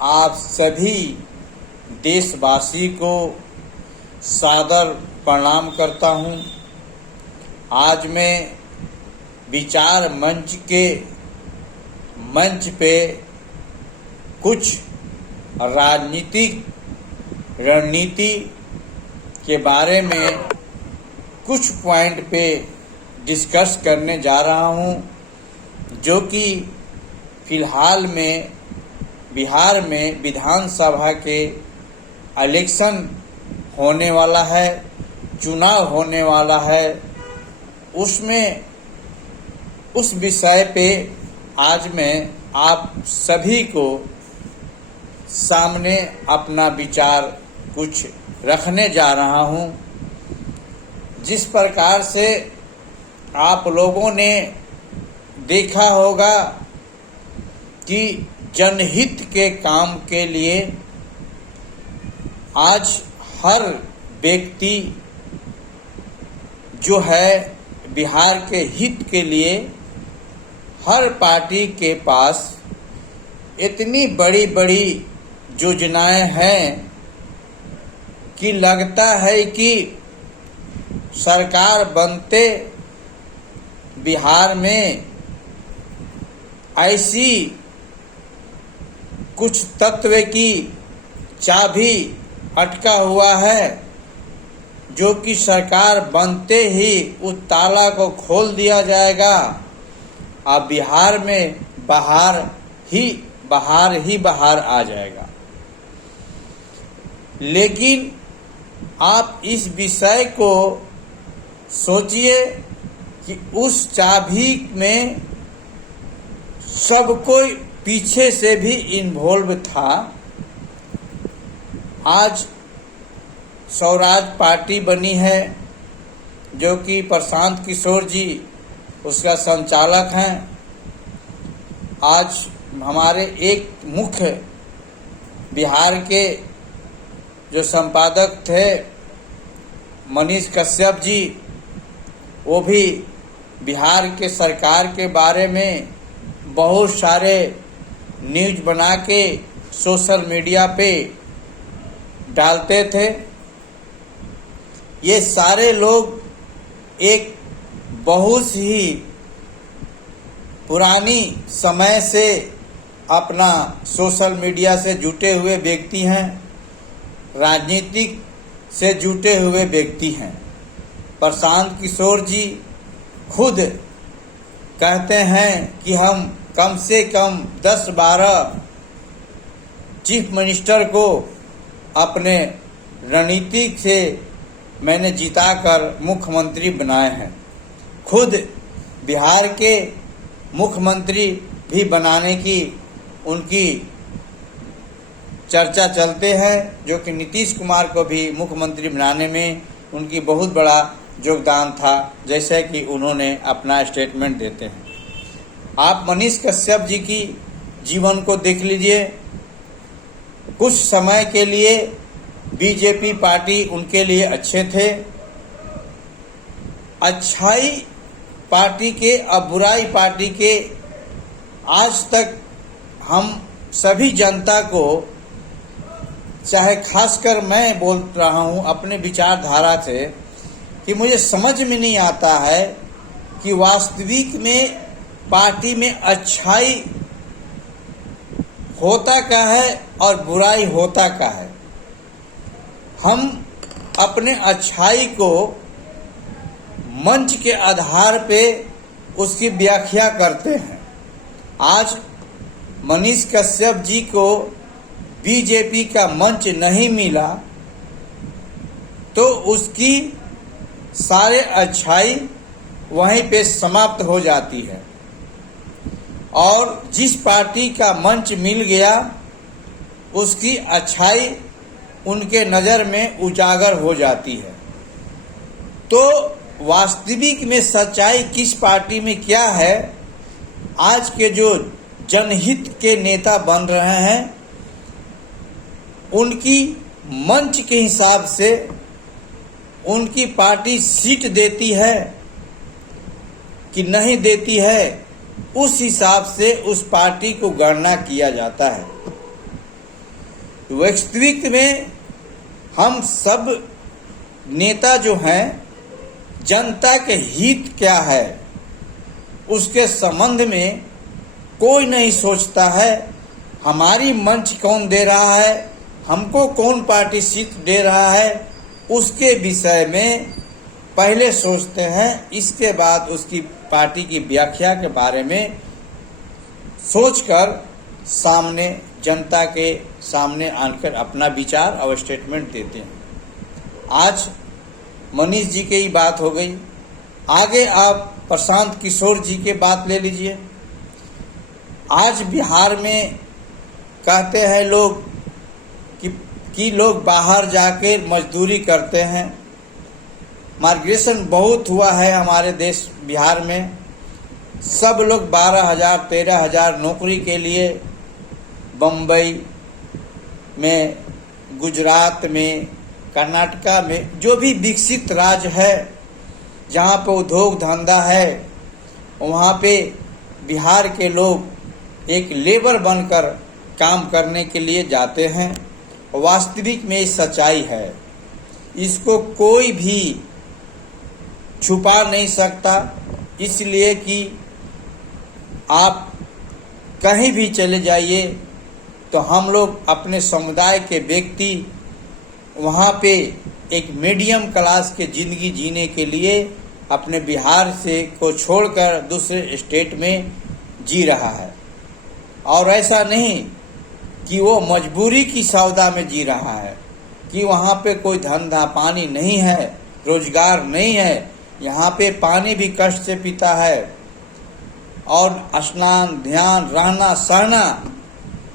आप सभी देशवासी को सादर प्रणाम करता हूं। आज मैं विचार मंच के मंच पे कुछ राजनीतिक रणनीति के बारे में कुछ पॉइंट पे डिस्कस करने जा रहा हूं, जो कि फिलहाल में बिहार में विधानसभा के इलेक्शन होने वाला है, चुनाव होने वाला है। उसमें उस विषय पे आज मैं आप सभी को सामने अपना विचार कुछ रखने जा रहा हूं। जिस प्रकार से आप लोगों ने देखा होगा कि जनहित के काम के लिए आज हर व्यक्ति जो है बिहार के हित के लिए हर पार्टी के पास इतनी बड़ी बड़ी योजनाएं हैं कि लगता है कि सरकार बनते बिहार में ऐसी कुछ तत्व की चाबी अटका हुआ है, जो कि सरकार बनते ही उस ताला को खोल दिया जाएगा। अब बिहार में बाहर आ जाएगा। लेकिन आप इस विषय को सोचिए कि उस चाबी में सब कोई पीछे से भी इन्वॉल्व था। आज स्वराज पार्टी बनी है, जो कि प्रशांत किशोर जी उसका संचालक हैं। आज हमारे एक मुख्य बिहार के जो संपादक थे मनीष कश्यप जी, वो भी बिहार के सरकार के बारे में बहुत सारे न्यूज़ बना के सोशल मीडिया पे डालते थे। ये सारे लोग एक बहुत ही पुरानी समय से अपना सोशल मीडिया से जुटे हुए व्यक्ति हैं, राजनीतिक से जुटे हुए व्यक्ति हैं। प्रशांत किशोर जी खुद कहते हैं कि हम कम से कम 10-12 चीफ मिनिस्टर को अपने रणनीति से मैंने जिताकर मुख्यमंत्री बनाए हैं। खुद बिहार के मुख्यमंत्री भी बनाने की उनकी चर्चा चलते हैं, जो कि नीतीश कुमार को भी मुख्यमंत्री बनाने में उनकी बहुत बड़ा योगदान था, जैसे कि उन्होंने अपना स्टेटमेंट देते हैं। आप मनीष कश्यप जी की जीवन को देख लीजिए। कुछ समय के लिए बीजेपी पार्टी उनके लिए अच्छे थे, अच्छाई पार्टी के और बुराई पार्टी के। आज तक हम सभी जनता को, चाहे खासकर मैं बोल रहा हूं अपने विचारधारा से, कि मुझे समझ में नहीं आता है कि वास्तविक में पार्टी में अच्छाई होता क्या है और बुराई होता क्या है। हम अपने अच्छाई को मंच के आधार पे उसकी व्याख्या करते हैं। आज मनीष कश्यप जी को बीजेपी का मंच नहीं मिला तो उसकी सारे अच्छाई वहीं पे समाप्त हो जाती है, और जिस पार्टी का मंच मिल गया उसकी अच्छाई उनके नज़र में उजागर हो जाती है। तो वास्तविक में सच्चाई किस पार्टी में क्या है? आज के जो जनहित के नेता बन रहे हैं, उनकी मंच के हिसाब से उनकी पार्टी सीट देती है कि नहीं देती है, उस हिसाब से उस पार्टी को गणना किया जाता है। वास्तविक में हम सब नेता जो हैं जनता के हित क्या है उसके संबंध में कोई नहीं सोचता है। हमारी मंच कौन दे रहा है, हमको कौन पार्टी सीट दे रहा है, उसके विषय में पहले सोचते हैं, इसके बाद उसकी पार्टी की व्याख्या के बारे में सोचकर सामने जनता के सामने आकर अपना विचार और स्टेटमेंट देते हैं। आज मनीष जी की ही बात हो गई, आगे आप प्रशांत किशोर जी के बात ले लीजिए। आज बिहार में कहते हैं लोग कि लोग बाहर जाके मजदूरी करते हैं। माइग्रेशन बहुत हुआ है हमारे देश बिहार में। सब लोग 12,000 13,000 नौकरी के लिए बम्बई में, गुजरात में, कर्नाटका में, जो भी विकसित राज्य है जहाँ पे उद्योग धंधा है वहाँ पे बिहार के लोग एक लेबर बनकर काम करने के लिए जाते हैं। वास्तविक में सच्चाई है, इसको कोई भी छुपा नहीं सकता, इसलिए कि आप कहीं भी चले जाइए तो हम लोग अपने समुदाय के व्यक्ति वहाँ पे एक मीडियम क्लास के ज़िंदगी जीने के लिए अपने बिहार से को छोड़कर दूसरे स्टेट में जी रहा है। और ऐसा नहीं कि वो मजबूरी की सौदा में जी रहा है कि वहाँ पे कोई धंधा पानी नहीं है, रोजगार नहीं है, यहाँ पे पानी भी कष्ट से पीता है और स्नान ध्यान रहना सहना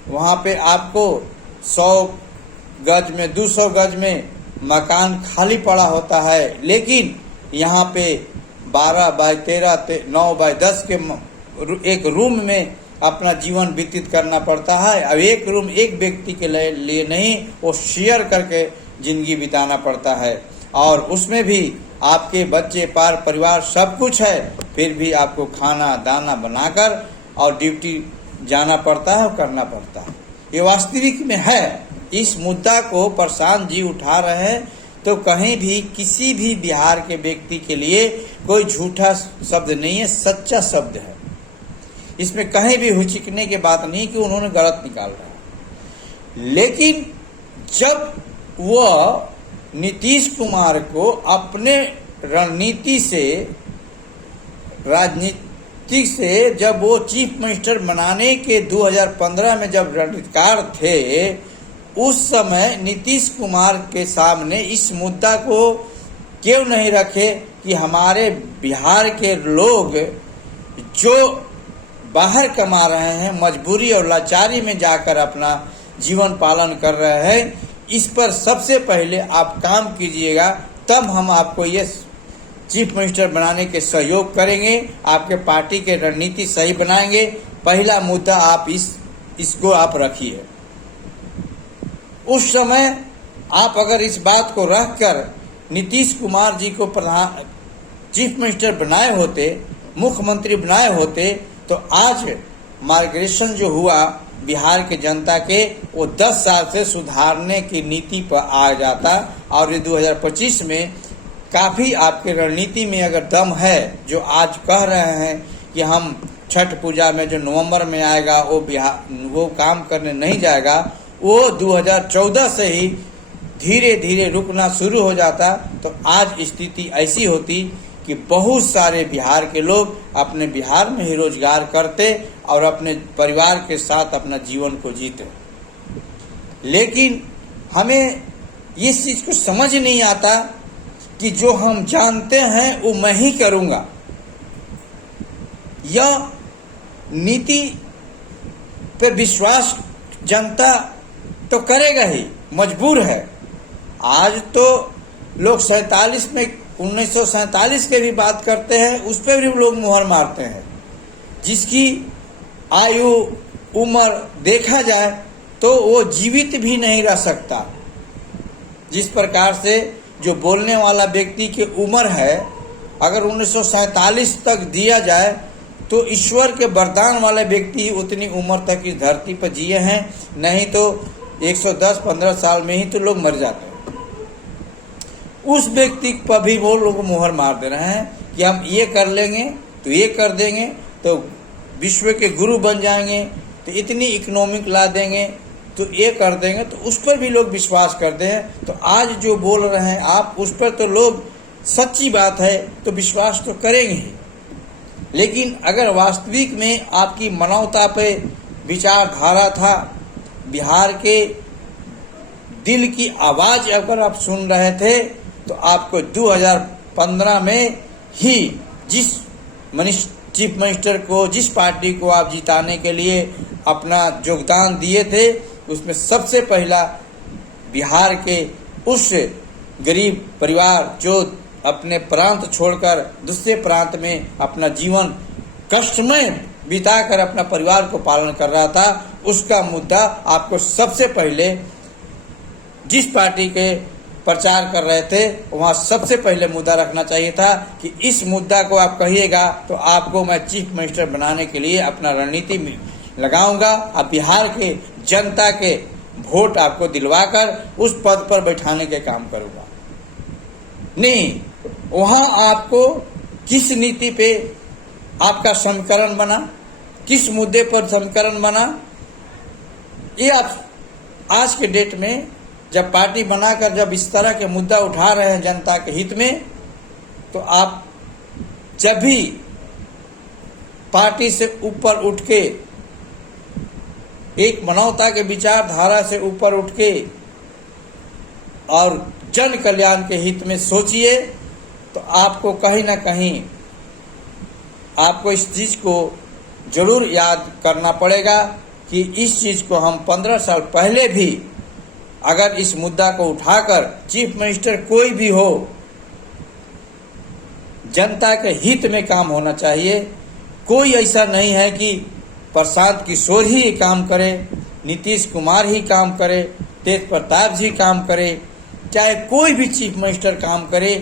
वहाँ पे आपको 100 गज में 200 गज में मकान खाली पड़ा होता है, लेकिन यहाँ पे 12 बाय 13 9 बाय 10 के एक रूम में अपना जीवन व्यतीत करना पड़ता है। अब एक रूम एक व्यक्ति के लिए नहीं, वो शेयर करके जिंदगी बिताना पड़ता है और उसमें भी आपके बच्चे पार परिवार सब कुछ है, फिर भी आपको खाना दाना बनाकर और ड्यूटी जाना पड़ता है और करना पड़ता है। ये वास्तविक में है। इस मुद्दा को प्रशांत जी उठा रहे हैं तो कहीं भी किसी भी बिहार के व्यक्ति के लिए कोई झूठा शब्द नहीं है, सच्चा शब्द है। इसमें कहीं भी हुचकने की बात नहीं कि उन्होंने गलत निकाल रहा है। लेकिन जब वह नीतीश कुमार को अपने रणनीति से राजनीति से जब वो चीफ मिनिस्टर बनाने के 2015 में जब रणनीतिकार थे, उस समय नीतीश कुमार के सामने इस मुद्दा को क्यों नहीं रखे कि हमारे बिहार के लोग जो बाहर कमा रहे हैं, मजबूरी और लाचारी में जाकर अपना जीवन पालन कर रहे हैं, इस पर सबसे पहले आप काम कीजिएगा, तब हम आपको ये चीफ मिनिस्टर बनाने के सहयोग करेंगे, आपके पार्टी के रणनीति सही बनाएंगे। पहला मुद्दा आप इसको आप रखिए। उस समय आप अगर इस बात को रखकर नीतीश कुमार जी को चीफ मिनिस्टर बनाए होते, मुख्यमंत्री बनाए होते, तो आज माइग्रेशन जो हुआ बिहार के जनता के, वो 10 साल से सुधारने की नीति पर आ जाता और ये 2025 में काफ़ी आपके रणनीति में अगर दम है, जो आज कह रहे हैं कि हम छठ पूजा में जो नवंबर में आएगा वो काम करने नहीं जाएगा, वो 2014 से ही धीरे धीरे रुकना शुरू हो जाता, तो आज स्थिति ऐसी होती कि बहुत सारे बिहार के लोग अपने बिहार में ही रोजगार करते और अपने परिवार के साथ अपना जीवन को जीते। लेकिन हमें इस चीज को समझ नहीं आता कि जो हम जानते हैं वो मैं ही करूंगा, यह नीति पे विश्वास जनता तो करेगा ही, मजबूर है। आज तो लोग 1947 के भी बात करते हैं, उस पर भी लोग मुहर मारते हैं, जिसकी आयु उम्र देखा जाए तो वो जीवित भी नहीं रह सकता। जिस प्रकार से जो बोलने वाला व्यक्ति की उम्र है, अगर 1947 तक दिया जाए तो ईश्वर के वरदान वाले व्यक्ति उतनी उम्र तक इस धरती पर जिए हैं, नहीं तो 110-15 साल में ही तो लोग मर जाते हैं। उस व्यक्ति पर भी वो लोग मुहर मार दे रहे हैं कि हम ये कर लेंगे तो ये कर देंगे तो विश्व के गुरु बन जाएंगे, तो इतनी इकोनॉमिक ला देंगे तो ये कर देंगे, तो उस पर भी लोग विश्वास करते हैं। तो आज जो बोल रहे हैं आप, उस पर तो लोग सच्ची बात है तो विश्वास तो करेंगे ही, लेकिन अगर वास्तविक में आपकी मानवता पे विचारधारा था, बिहार के दिल की आवाज़ अगर आप सुन रहे थे, तो आपको 2015 में ही जिस चीफ मिनिस्टर को, जिस पार्टी को आप जिताने के लिए अपना योगदान दिए थे, उसमें सबसे पहला बिहार के उस गरीब परिवार जो अपने प्रांत छोड़कर दूसरे प्रांत में अपना जीवन कष्टमय बिताकर अपना परिवार को पालन कर रहा था, उसका मुद्दा आपको सबसे पहले जिस पार्टी के प्रचार कर रहे थे वहाँ सबसे पहले मुद्दा रखना चाहिए था कि इस मुद्दा को आप कहिएगा तो आपको मैं चीफ मिनिस्टर बनाने के लिए अपना रणनीति में लगाऊंगा, आप बिहार के जनता के वोट आपको दिलवाकर उस पद पर बैठाने के काम करूंगा। नहीं, वहाँ आपको किस नीति पे आपका समीकरण बना, किस मुद्दे पर समीकरण बना, ये आप आज के डेट में जब पार्टी बनाकर जब इस तरह के मुद्दा उठा रहे हैं जनता के हित में, तो आप जब भी पार्टी से ऊपर उठ के, एक मानवता के विचारधारा से ऊपर उठ के और जन कल्याण के हित में सोचिए, तो आपको कहीं ना कहीं आपको इस चीज़ को जरूर याद करना पड़ेगा कि इस चीज़ को हम 15 साल पहले भी अगर इस मुद्दा को उठाकर चीफ मिनिस्टर कोई भी हो, जनता के हित में काम होना चाहिए। कोई ऐसा नहीं है कि प्रशांत किशोर ही काम करे, नीतीश कुमार ही काम करे, तेज प्रताप जी काम करे, चाहे कोई भी चीफ मिनिस्टर काम करे,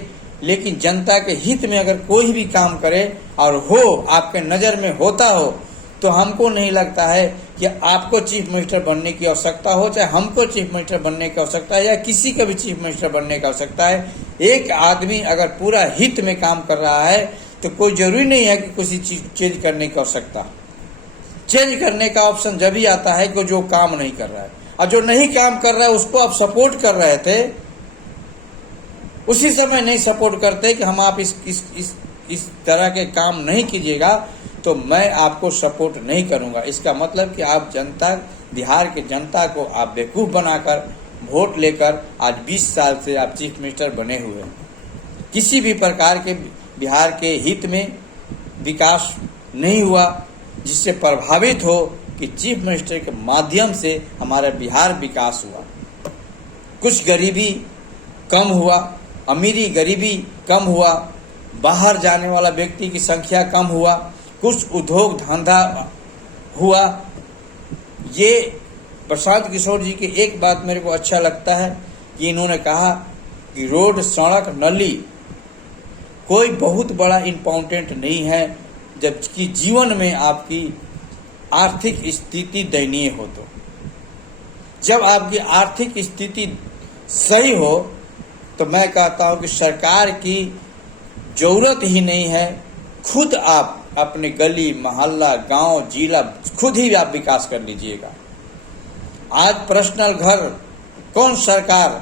लेकिन जनता के हित में अगर कोई भी काम करे और हो, आपके नज़र में होता हो, तो हमको नहीं लगता है कि आपको चीफ मिनिस्टर बनने की आवश्यकता हो, चाहे हमको चीफ मिनिस्टर बनने की आवश्यकता है या किसी का भी चीफ मिनिस्टर बनने की आवश्यकता है। एक आदमी अगर पूरा हित में काम कर रहा है तो कोई जरूरी नहीं है कि किसी चीज चेंज करने की आवश्यकता। चेंज करने का ऑप्शन जब ही आता है कि जो काम नहीं कर रहा है, और जो नहीं काम कर रहा है उसको आप सपोर्ट कर रहे थे, उसी समय नहीं सपोर्ट करते कि हम आप इस तरह के काम नहीं कीजिएगा तो मैं आपको सपोर्ट नहीं करूंगा। इसका मतलब कि आप जनता, बिहार के जनता को आप बेवकूफ़ बनाकर वोट लेकर आज 20 साल से आप चीफ मिनिस्टर बने हुए हैं। किसी भी प्रकार के बिहार के हित में विकास नहीं हुआ जिससे प्रभावित हो कि चीफ मिनिस्टर के माध्यम से हमारा बिहार विकास हुआ। कुछ गरीबी कम हुआ, अमीरी गरीबी कम हुआ, बाहर जाने वाला व्यक्ति की संख्या कम हुआ, कुछ उद्योग धंधा हुआ। ये प्रशांत किशोर जी की एक बात मेरे को अच्छा लगता है कि इन्होंने कहा कि रोड, सड़क, नली कोई बहुत बड़ा इम्पोर्टेंट नहीं है जबकि जीवन में आपकी आर्थिक स्थिति दयनीय हो। तो जब आपकी आर्थिक स्थिति सही हो तो मैं कहता हूं कि सरकार की जरूरत ही नहीं है, खुद आप अपने गली, मोहल्ला, गांव, जिला खुद ही आप विकास कर लीजिएगा। आज पर्सनल घर कौन सरकार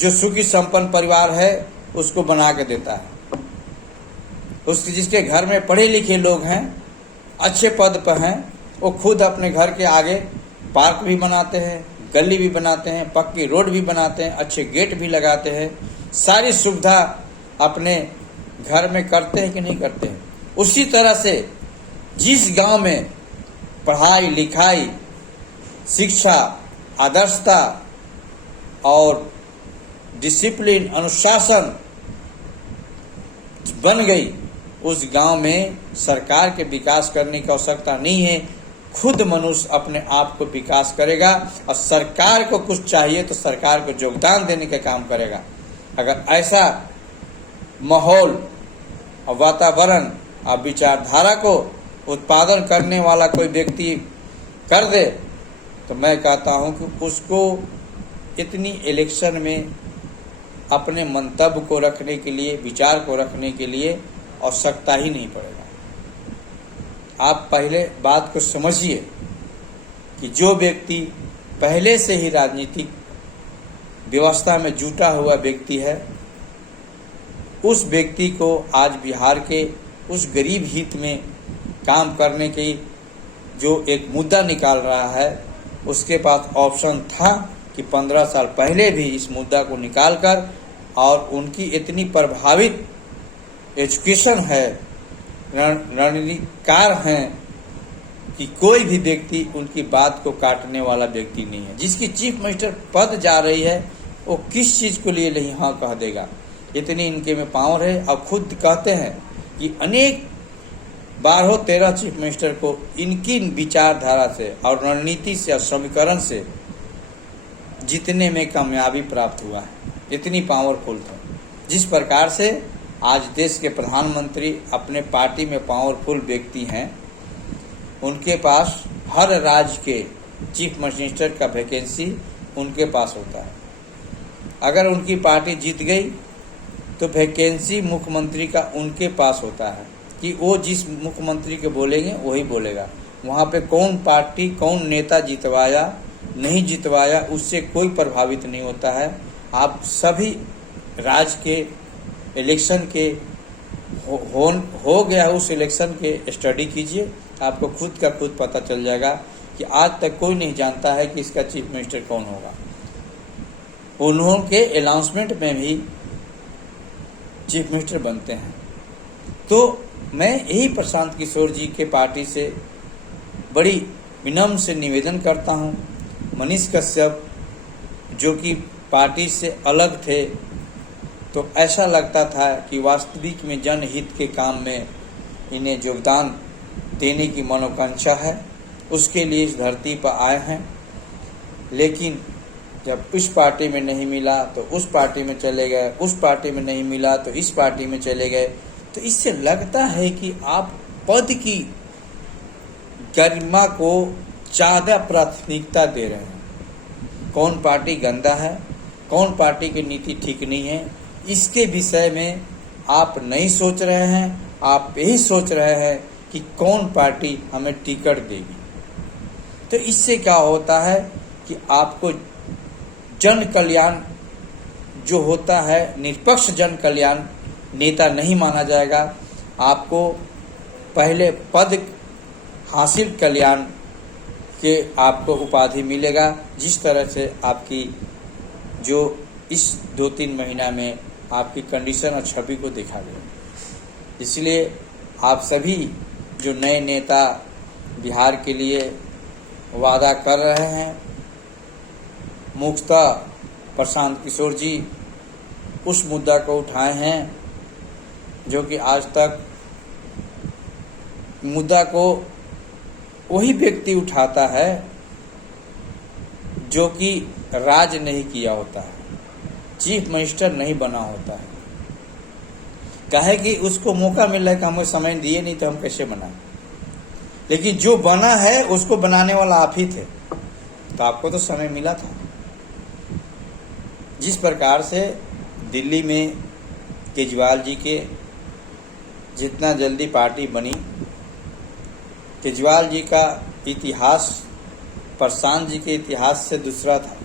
जो सुखी संपन्न परिवार है उसको बना के देता है? उसके जिसके घर में पढ़े लिखे लोग हैं, अच्छे पद पर हैं, वो खुद अपने घर के आगे पार्क भी बनाते हैं, गली भी बनाते हैं, पक्की रोड भी बनाते हैं, अच्छे गेट भी लगाते हैं, सारी सुविधा अपने घर में करते हैं कि नहीं करते हैं। उसी तरह से जिस गांव में पढ़ाई लिखाई, शिक्षा, आदर्शता और डिसिप्लिन, अनुशासन बन गई, उस गांव में सरकार के विकास करने की आवश्यकता नहीं है, खुद मनुष्य अपने आप को विकास करेगा। और सरकार को कुछ चाहिए तो सरकार को योगदान देने का काम करेगा। अगर ऐसा माहौल और वातावरण और विचारधारा को उत्पादन करने वाला कोई व्यक्ति कर दे तो मैं कहता हूं कि उसको इतनी इलेक्शन में अपने मंतव्य को रखने के लिए, विचार को रखने के लिए आवश्यकता ही नहीं पड़ेगा। आप पहले बात को समझिए कि जो व्यक्ति पहले से ही राजनीतिक व्यवस्था में जुटा हुआ व्यक्ति है, उस व्यक्ति को आज बिहार के उस गरीब हित में काम करने की जो एक मुद्दा निकाल रहा है, उसके पास ऑप्शन था कि 15 साल पहले भी इस मुद्दा को निकालकर, और उनकी इतनी प्रभावित एजुकेशन है, रणनीतिकार हैं कि कोई भी व्यक्ति उनकी बात को काटने वाला व्यक्ति नहीं है। जिसकी चीफ मिनिस्टर पद जा रही है वो किस चीज़ को लिए नहीं हाँ कह देगा, इतनी इनके में पावर है। और खुद कहते हैं कि अनेक 12-13 चीफ मिनिस्टर को इनकी विचारधारा से और रणनीति से और समीकरण से जीतने में कामयाबी प्राप्त हुआ है, इतनी पावरफुल थे। जिस प्रकार से आज देश के प्रधानमंत्री अपने पार्टी में पावरफुल व्यक्ति हैं, उनके पास हर राज्य के चीफ मिनिस्टर का वैकेंसी उनके पास होता है। अगर उनकी पार्टी जीत गई तो वैकेंसी मुख्यमंत्री का उनके पास होता है कि वो जिस मुख्यमंत्री के बोलेंगे वही बोलेगा। वहाँ पे कौन पार्टी, कौन नेता जितवाया नहीं जितवाया, उससे कोई प्रभावित नहीं होता है। आप सभी राज्य के इलेक्शन के हो गया उस इलेक्शन के स्टडी कीजिए, आपको खुद का खुद पता चल जाएगा कि आज तक कोई नहीं जानता है कि इसका चीफ मिनिस्टर कौन होगा। उन्होंने अनाउंसमेंट में भी चीफ मिनिस्टर बनते हैं। तो मैं यही प्रशांत किशोर जी के पार्टी से बड़ी विनम्र से निवेदन करता हूं। मनीष कश्यप जो कि पार्टी से अलग थे, तो ऐसा लगता था कि वास्तविक में जनहित के काम में इन्हें योगदान देने की मनोकांक्षा है, उसके लिए इस धरती पर आए हैं। लेकिन जब इस पार्टी में नहीं मिला तो उस पार्टी में चले गए, उस पार्टी में नहीं मिला तो इस पार्टी में चले गए। तो इससे लगता है कि आप पद की गरिमा को ज़्यादा प्राथमिकता दे रहे हैं। कौन पार्टी गंदा है, कौन पार्टी की नीति ठीक नहीं है, इसके विषय में आप नहीं सोच रहे हैं। आप यही सोच रहे हैं कि कौन पार्टी हमें टिकट देगी। तो इससे क्या होता है कि आपको जन कल्याण जो होता है, निष्पक्ष जन कल्याण नेता नहीं माना जाएगा। आपको पहले पद हासिल कल्याण के आपको उपाधि मिलेगा, जिस तरह से आपकी जो इस 2-3 महीना में आपकी कंडीशन और छवि को देखा गया। इसलिए आप सभी जो नए नेता बिहार के लिए वादा कर रहे हैं, मुख्यतः प्रशांत किशोर जी उस मुद्दा को उठाए हैं जो कि आज तक मुद्दा को वही व्यक्ति उठाता है जो कि राज नहीं किया होता है, चीफ मिनिस्टर नहीं बना होता है। कहे कि उसको मौका मिल रहा है कि हमें समय दिए नहीं तो हम कैसे बनाएं। लेकिन जो बना है उसको बनाने वाला आप ही थे, तो आपको तो समय मिला था। जिस प्रकार से दिल्ली में केजरीवाल जी के जितना जल्दी पार्टी बनी, केजरीवाल जी का इतिहास प्रशांत जी के इतिहास से दूसरा था।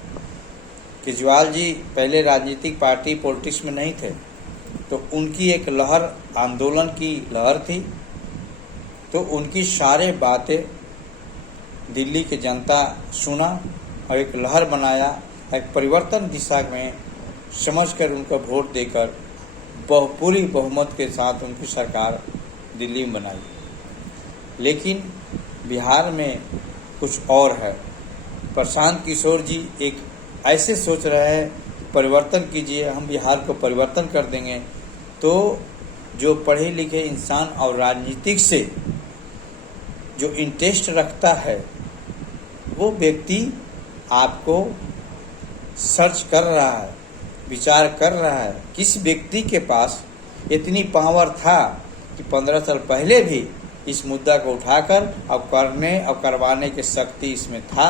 केजरीवाल जी पहले राजनीतिक पार्टी पॉलिटिक्स में नहीं थे, तो उनकी एक लहर, आंदोलन की लहर थी। तो उनकी सारे बातें दिल्ली की जनता सुना और एक लहर बनाया, एक परिवर्तन दिशा में समझकर उनको वोट देकर पूरी बहुमत के साथ उनकी सरकार दिल्ली में बनाई। लेकिन बिहार में कुछ और है। प्रशांत किशोर जी एक ऐसे सोच रहे हैं परिवर्तन कीजिए, हम बिहार को परिवर्तन कर देंगे। तो जो पढ़े लिखे इंसान और राजनीतिक से जो इंटरेस्ट रखता है, वो व्यक्ति आपको सर्च कर रहा है, विचार कर रहा है किस व्यक्ति के पास इतनी पावर था कि 15 साल पहले भी इस मुद्दा को उठाकर अब करने और करवाने की शक्ति इसमें था,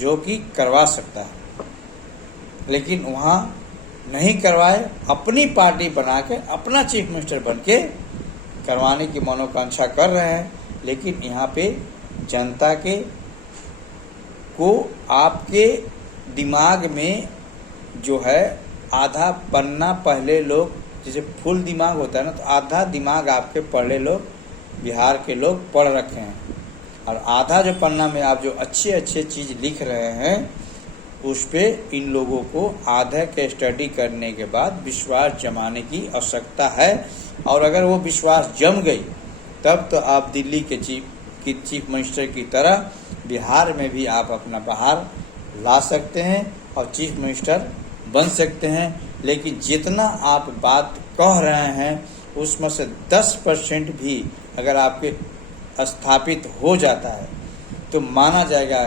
जो कि करवा सकता है, लेकिन वहाँ नहीं करवाए, अपनी पार्टी बना के अपना चीफ मिनिस्टर बन के करवाने की मनोकांक्षा कर रहे हैं। लेकिन यहाँ पे जनता के को आपके दिमाग में जो है आधा पन्ना पहले लोग, जैसे फुल दिमाग होता है ना, तो आधा दिमाग आपके पहले लोग बिहार के लोग पढ़ रखे हैं, और आधा जो पन्ना में आप जो अच्छे अच्छे चीज़ लिख रहे हैं उस पे इन लोगों को आधा के स्टडी करने के बाद विश्वास जमाने की आवश्यकता है। और अगर वो विश्वास जम गई तब तो आप दिल्ली के चीफ मिनिस्टर की तरह बिहार में भी आप अपना बाहर ला सकते हैं और चीफ मिनिस्टर बन सकते हैं। लेकिन जितना आप बात कह रहे हैं उसमें से 10% भी अगर आपके स्थापित हो जाता है तो माना जाएगा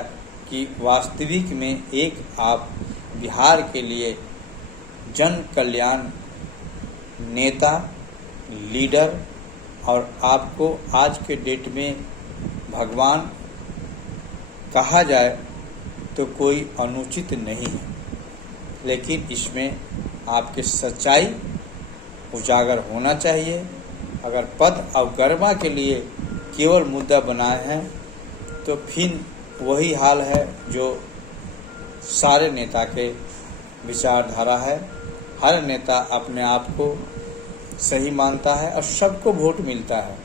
कि वास्तविक में एक आप बिहार के लिए जन कल्याण नेता, लीडर, और आपको आज के डेट में भगवान कहा जाए तो कोई अनुचित नहीं है। लेकिन इसमें आपके सच्चाई उजागर होना चाहिए। अगर पद और गरिमा के लिए केवल मुद्दा बनाए हैं तो फिर वही हाल है जो सारे नेता के विचारधारा है। हर नेता अपने आप को सही मानता है और सबको वोट मिलता है।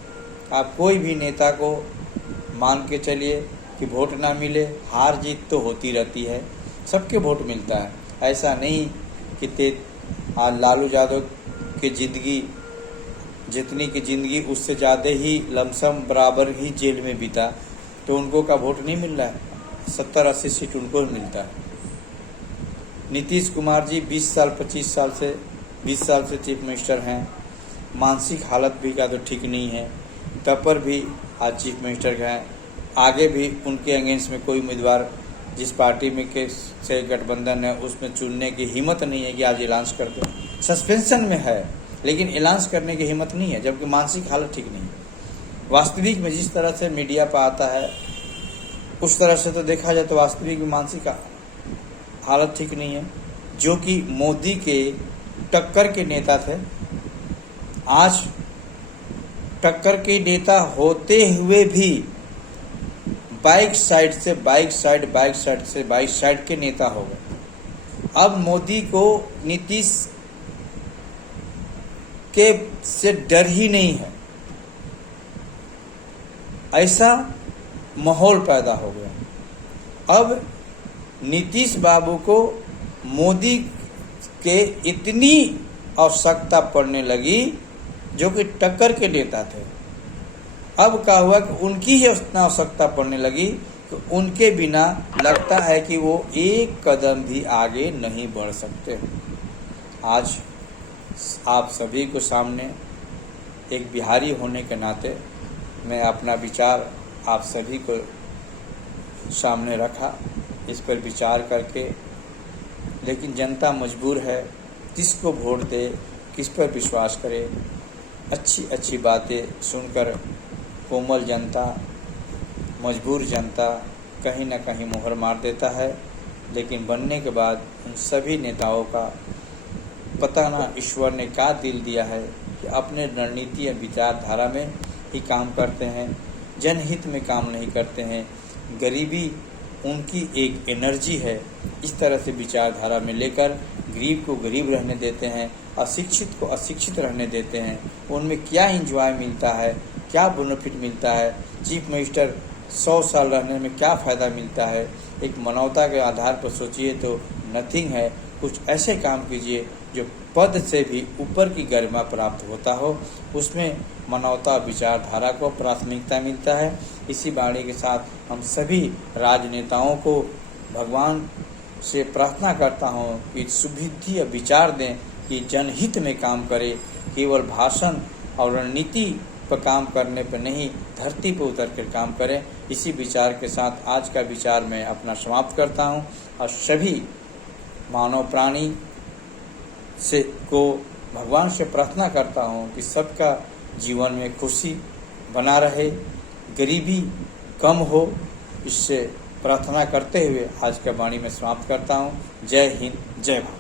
आप कोई भी नेता को मान के चलिए कि वोट ना मिले, हार जीत तो होती रहती है, सबके वोट मिलता है। ऐसा नहीं कि आज लालू यादव की ज़िंदगी जितनी की ज़िंदगी उससे ज़्यादा ही लमसम बराबर ही जेल में बीता तो उनको का वोट नहीं मिल रहा है, 70-80 सीट उनको मिलता है। नीतीश कुमार जी 20 साल 25 साल से 20 साल से चीफ मिनिस्टर हैं, मानसिक हालत भी का तो ठीक नहीं है, तब पर भी आज चीफ मिनिस्टर हैं। आगे भी उनके अगेंस्ट में कोई उम्मीदवार जिस पार्टी में के से गठबंधन है उसमें चुनने की हिम्मत नहीं है कि आज ऐलान कर दे। सस्पेंशन में है लेकिन ऐलान करने की हिम्मत नहीं है, जबकि मानसिक हालत ठीक नहीं है। वास्तविक में जिस तरह से मीडिया पर आता है उस तरह से तो देखा जाए तो वास्तविक में मानसिक हालत ठीक नहीं है। जो कि मोदी के टक्कर के नेता थे, आज टक्कर के नेता होते हुए भी बाइक साइड के नेता हो गए। अब मोदी को नीतीश के से डर ही नहीं है, ऐसा माहौल पैदा हो गया। अब नीतीश बाबू को मोदी के इतनी आवश्यकता पड़ने लगी जो कि टक्कर के नेता थे। अब क्या हुआ कि उनकी ही उतना आवश्यकता पड़ने लगी तो उनके बिना लगता है कि वो एक कदम भी आगे नहीं बढ़ सकते। आज आप सभी को सामने एक बिहारी होने के नाते मैं अपना विचार आप सभी को सामने रखा, इस पर विचार करके। लेकिन जनता मजबूर है, किसको वोट दे, किस पर विश्वास करे। अच्छी अच्छी बातें सुनकर कोमल जनता, मजबूर जनता कहीं ना कहीं मोहर मार देता है। लेकिन बनने के बाद उन सभी नेताओं का पता ना ईश्वर ने क्या दिल दिया है कि अपने रणनीति या विचारधारा में ही काम करते हैं, जनहित में काम नहीं करते हैं। गरीबी उनकी एक एनर्जी है, इस तरह से विचारधारा में लेकर गरीब को गरीब रहने देते हैं, अशिक्षित को अशिक्षित रहने देते हैं। उनमें क्या एंजॉय मिलता है, क्या बेनिफिट मिलता है, चीफ मिनिस्टर 100 साल रहने में क्या फ़ायदा मिलता है। एक मानवता के आधार पर सोचिए तो नथिंग है। कुछ ऐसे काम कीजिए जो पद से भी ऊपर की गरिमा प्राप्त होता हो, उसमें मानवता विचारधारा को प्राथमिकता मिलता है। इसी वाणी के साथ हम सभी राजनेताओं को भगवान से प्रार्थना करता हूँ कि सुबुद्धि विचार दें कि जनहित में काम करें, केवल भाषण और रणनीति पर काम करने पर नहीं, धरती पर उतर कर काम करें। इसी विचार के साथ आज का विचार मैं अपना समाप्त करता हूँ और सभी मानव प्राणी से को भगवान से प्रार्थना करता हूँ कि सबका जीवन में खुशी बना रहे, गरीबी कम हो, इससे प्रार्थना करते हुए आज का वाणी में समाप्त करता हूँ। जय हिंद, जय भारत।